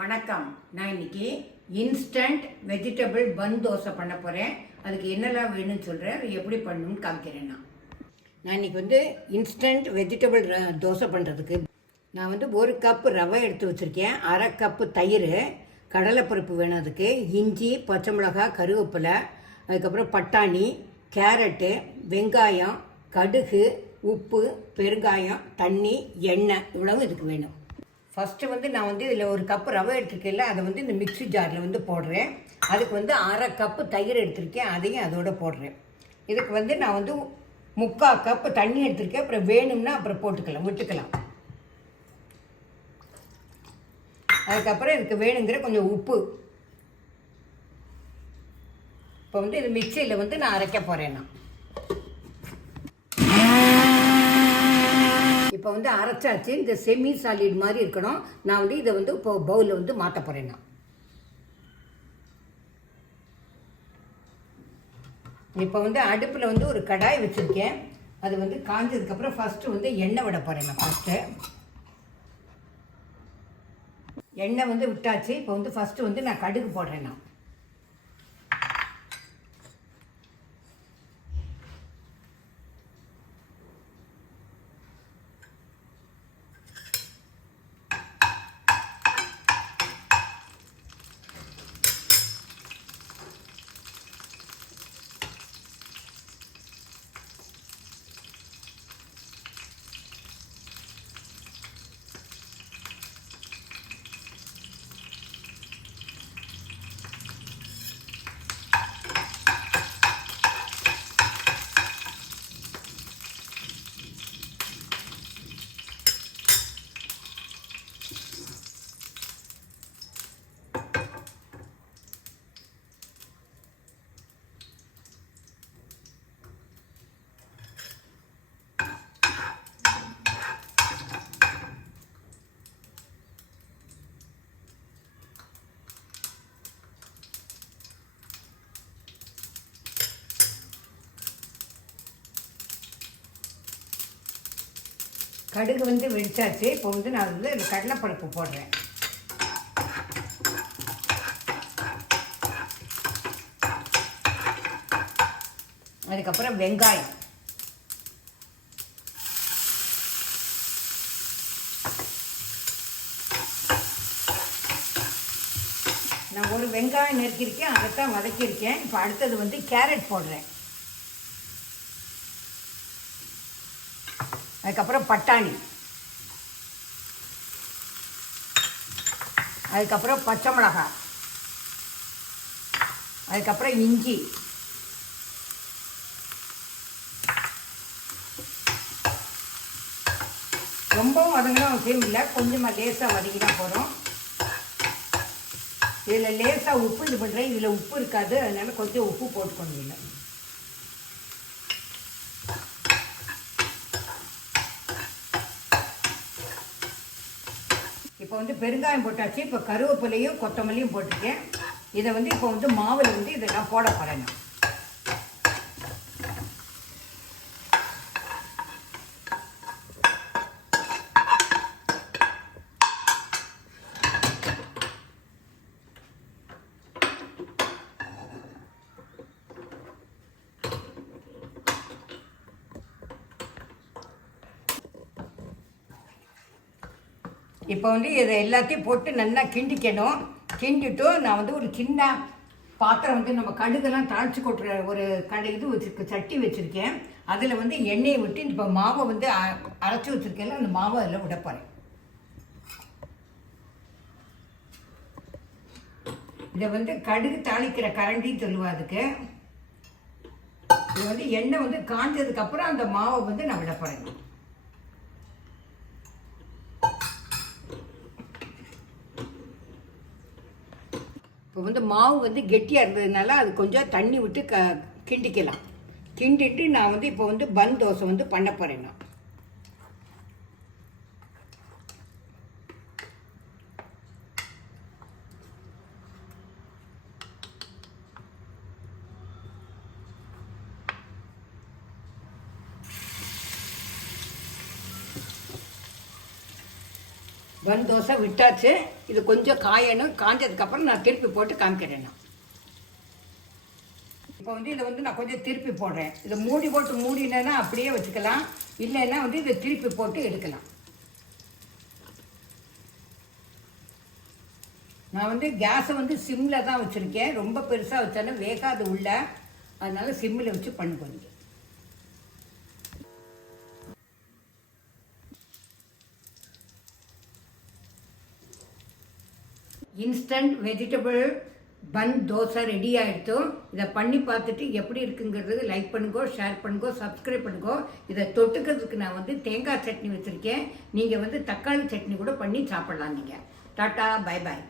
வணக்கம். நான் இன்னைக்கு இன்ஸ்டன்ட் வெஜிடபிள் பன் தோசை பண்ண போகிறேன். அதுக்கு என்னெல்லாம் வேணும்னு சொல்கிறேன், அது எப்படி பண்ணணும்னு காமிக்கிறேன். நான் இன்னைக்கு இன்ஸ்டன்ட் வெஜிடபிள் தோசை பண்ணுறதுக்கு நான் 1 கப் ரவை எடுத்து வச்சுருக்கேன். 1/2 கப்பு தயிர், கடலைப்பருப்பு வேணும், அதுக்கு இஞ்சி, பச்சை மிளகாய், கருவேப்பிலை, அதுக்கப்புறம் பட்டாணி, கேரட்டு, வெங்காயம், கடுகு, உப்பு, பெருங்காயம், தண்ணி, எண்ணெய், இவ்வளவு இதுக்கு வேணும். ஃபஸ்ட்டு நான் இதில் 1 கப்பு ரவை எடுத்துருக்கேன்ல, அதை இந்த மிக்ஸி ஜாரில் போடுறேன். அதுக்கு 1/2 கப்பு தயிர் எடுத்திருக்கேன், அதையும் அதோடு போடுறேன். இதுக்கு நான் 3/4 கப்பு தண்ணி எடுத்திருக்கேன். அப்புறம் வேணும்னா அப்புறம் போட்டுக்கலாம், விட்டுக்கலாம். அதுக்கப்புறம் இதுக்கு வேணுங்கிற கொஞ்சம் உப்பு. இப்போ இது மிக்சியில் நான் அரைக்க போகிறேன். இப்போ அரைச்சாச்சு. இந்த செமி சாலிட் மாதிரி இருக்கணும். நான் இதை இப்போ பவுலில் மாற்ற போகிறேன். இப்போ அடுப்பில் ஒரு கடாய் வச்சுருக்கேன். அது காஞ்சதுக்கப்புறம் ஃபஸ்ட்டு எண்ணெய் விட போகிறேன். நான் ஃபஸ்ட்டு எண்ணெய் விட்டாச்சு. இப்போ ஃபஸ்ட்டு நான் கடுகு போடுறேன். நான் கடுகு வெடிச்சாச்சு. இப்போ நான் கடலைப்பருப்பு போடுறேன். அதுக்கப்புறம் வெங்காயம், நான் ஒரு வெங்காயம் நறுக்கியிருக்கேன், அதைத்தான் வதக்கியிருக்கேன். இப்போ அடுத்தது கேரட் போடுறேன். அதுக்கப்புறம் பட்டாணி, அதுக்கப்புறம் பச்சை மிளகாய், அதுக்கப்புறம் இஞ்சி, ரொம்பவும் வதங்கணும் அவசியம் இல்லை, கொஞ்சமாக லேசாக வதங்கினா போகிறோம். இதில் லேசாக உப்பு இது பண்ணுறேன். இதில் உப்பு இருக்காது, அதனால கொஞ்சம் உப்பு போட்டுக்கணும். இல்லை இப்போ பெருங்காயம் போட்டாச்சு. இப்போ கருவேப்பிலையும் கொத்தமல்லியும் போட்டிருக்கேன். இதை இப்போ மாவில் இதெல்லாம் போட போகிறேன். இப்போ இதை எல்லாத்தையும் போட்டு நல்லா கிண்டிக்கணும். கிண்டிட்டு நான் ஒரு சின்ன பாத்திரம் நம்ம கடுகெல்லாம் தாளித்து கொட்டுற ஒரு இது வச்சுருக்கேன், சட்டி வச்சுருக்கேன். அதில் எண்ணெயை விட்டு இப்போ மாவை அரைச்சி வச்சுருக்கேன்ல, அந்த மாவை அதில் விட போகிறேன். இதை கடுகு தாளிக்கிற கரண்டின்னு சொல்லுவா. அதுக்கு இது எண்ணெய் காஞ்சதுக்கப்புறம் அந்த மாவை நான் விட போகிறேன். இப்போ மாவு கெட்டியாக இருந்ததுனால அது கொஞ்சம் தண்ணி விட்டு கிண்டிக்கலாம். கிண்டிட்டு நான் இப்போ பன் தோசை பண்ண போகிறேன். நான் பன் தோசை விட்டாச்சு. இது கொஞ்சம் காயணும். காஞ்சதுக்கப்புறம் நான் திருப்பி போட்டு காமிக்கிறேன். நான் இப்போ வந்து இதை வந்து நான் கொஞ்சம் திருப்பி போடுறேன். இதை மூடி போட்டு மூடினேன்னா அப்படியே வச்சுக்கலாம், இல்லைன்னா வந்து இதை திருப்பி போட்டு எடுக்கலாம். நான் வந்து கேஸை வந்து சிம்மில் தான் வச்சுருக்கேன். ரொம்ப பெருசாக வச்சாலும் வேகாது உள்ள, அதனால சிம்மில் வச்சு பண்ணுங்க. இன்ஸ்டன்ட் வெஜிடபிள் பன் தோசை ரெடி ஆகிடுத்து. இதை பண்ணி பார்த்துட்டு எப்படி இருக்குங்கிறது லைக் பண்ணுங்கோ, ஷேர் பண்ணுங்கோ, சப்ஸ்கிரைப் பண்ணுங்கோ. இதை தொட்டுக்கிறதுக்கு நான் வந்து தேங்காய் சட்னி வச்சுருக்கேன். நீங்கள் வந்து தக்காளி சட்னி கூட பண்ணி சாப்பிட்லாம். நீங்கள் டாட்டா, பை பாய்.